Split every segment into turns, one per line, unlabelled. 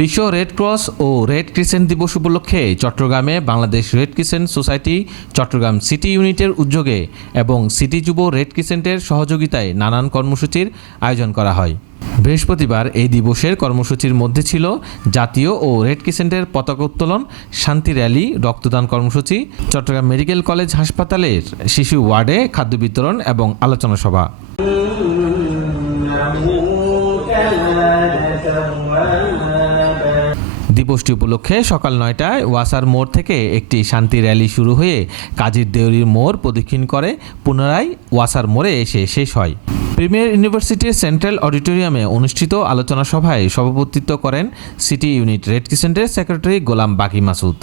বিশ্ব red cross ও red crescent দিবস উপলক্ষে চট্টগ্রামে Bangladesh red crescent society, Chattogram city ইউনিটের উদ্যোগে এবং সিটি যুব রেড ক্রিসেন্টের সহযোগিতায় নানান কর্মসূচির আয়োজন করা হয়। বৃহস্পতিবার এই দিবসের কর্মসূচির মধ্যে ছিল জাতীয় ও রেড ক্রিসেন্টের পতাকা উত্তোলন, শান্তি র্যালি, রক্তদান কর্মসূচি, চট্টগ্রাম মেডিকেল কলেজ হাসপাতালের শিশু ওয়ার্ডে খাদ্য বিতরণ এবং আলোচনা সভা। দিবসটি উপলক্ষে সকাল নয়টায় ওয়াসার মোড় থেকে একটি শান্তি র্যালি শুরু হয়ে কাজীর দেউরির মোড় প্রদক্ষিণ করে পুনরায় ওয়াসার মোড়ে এসে শেষ হয়। প্রিমিয়ার ইউনিভার্সিটির সেন্ট্রাল অডিটোরিয়ামে অনুষ্ঠিত আলোচনা সভায় সভাপতিত্ব করেন সিটি ইউনিট রেড ক্রিসেন্টের সেক্রেটারি গোলাম বাকি মাসুদ।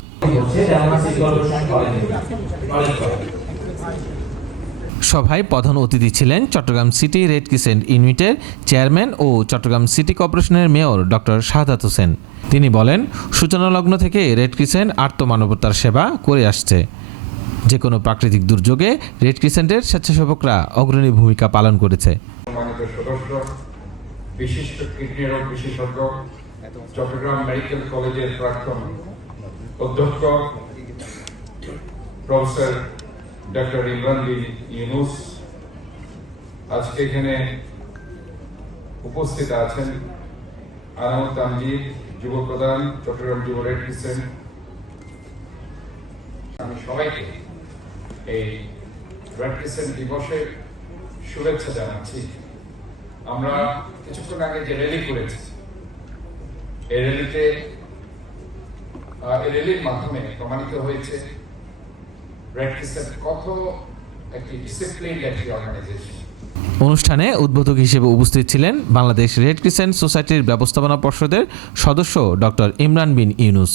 সভায় প্রধান অতিথি ছিলেন চট্টগ্রাম সিটি রেড ক্রিসেন্ট ইউনিটের চেয়ারম্যান ও চট্টগ্রাম সিটি কর্পোরেশনের মেয়র ডক্টর শাহাদাত হোসেন। তিনি বলেন সূচনা লগ্ন থেকে রেড ক্রিসেন্ট আত্মমানবতার সেবা করে আসছে। যে কোনো প্রাকৃতিক দুর্যোগে রেড ক্রিসেন্টের স্বেচ্ছাসেবকরা অগ্রণী ভূমিকা পালন করেছে।
বিশিষ্ট কিডনি রোগ বিশেষজ্ঞ, চট্টগ্রাম মেডিকেল কলেজের প্রাক্তন অধ্যক্ষ, প্রফেসর ডক্টর ইমরান বিন ইউনুস আজকে এখানে উপস্থিত আছেন। আনামুল তামজিদ যুব প্রধান, চট্টগ্রাম যুব রেড ক্রিসেন্ট। আমি সবাইকে এই রেড ক্রিসেন্ট দিবসের শুভেচ্ছা জানাচ্ছি। আমরা কিছুক্ষণ আগে যে র্যালি করেছি, এই র্যালিতে এই র্যালির মাধ্যমে প্রমাণিত হয়েছে কত? একটি ডিসিপ্লিন একটি অর্গানাইজেশন
অনুষ্ঠানে উদ্বোধক হিসেবে উপস্থিত ছিলেন বাংলাদেশ রেড ক্রিসেন্ট সোসাইটির ব্যবস্থাপনা পর্ষদের সদস্য ডক্টর ইমরান বিন ইউনুস।